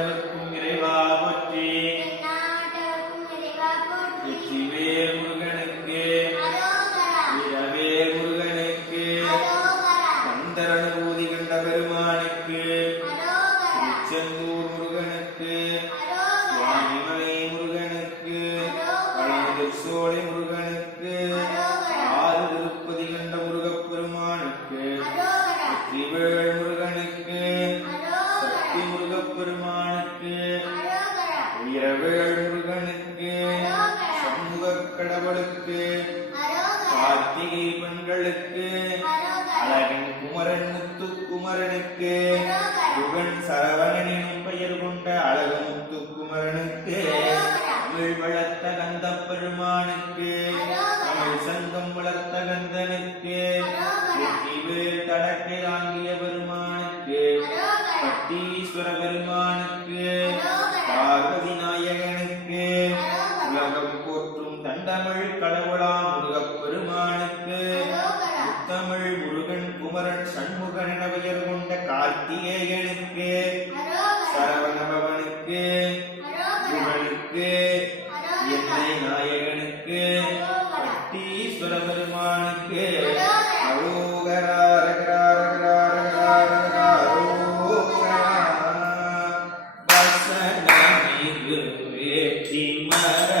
எந்நாட்டவர்க்கும் இறைவா போற்றி எந்நாட்டவர்க்கும் இறைவா போற்றி. வெற்றிவேல் முருகனுக்கு அரோகரா, வீரவே முருகனுக்கு அரோகரா, மந்தரனுபூதி கண்ட பெருமானுக்கு அரோகரா, திருச்செந்தூர் முருகனுக்கு அரோகரா, சுவாமிமலை முருகனுக்கு வளமுதிர் சோலை முருகனுக்கு ஆறு அரோகரா, கார்த்திகை பெண்களுக்கு அழகன் குமரன் முத்து குமரனுக்கு முருகன் சரவணன் எனும் பெயர் கொண்ட அழகு முத்து குமரனுக்கு வளர்த்த கந்த பெருமானுக்கு தமிழ் சங்கம் வளர்த்த கந்தனுக்கு வெற்றிவேல் தடக்கை தாங்கிய பெருமானுக்கு பட்டீஸ்வர பெருமானுக்கு கடவுளாம் முருகப் பெருமானுக்கு முத்தமிழ் முருகன் குமரன் சண்முகன் என பெயர் கொண்ட கார்த்திகேயனுக்கு. சரவணபவனுக்கு. குமரனுக்கு எண்ணெய் நாயகனுக்கு. பட்டீஸ்வர பெருமானுக்கு. வசனமிகு வேற்றி மறவாதே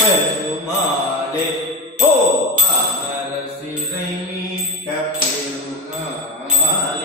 பெருமாளே ஓ அமர சிறை மீட்ட பெருமாள்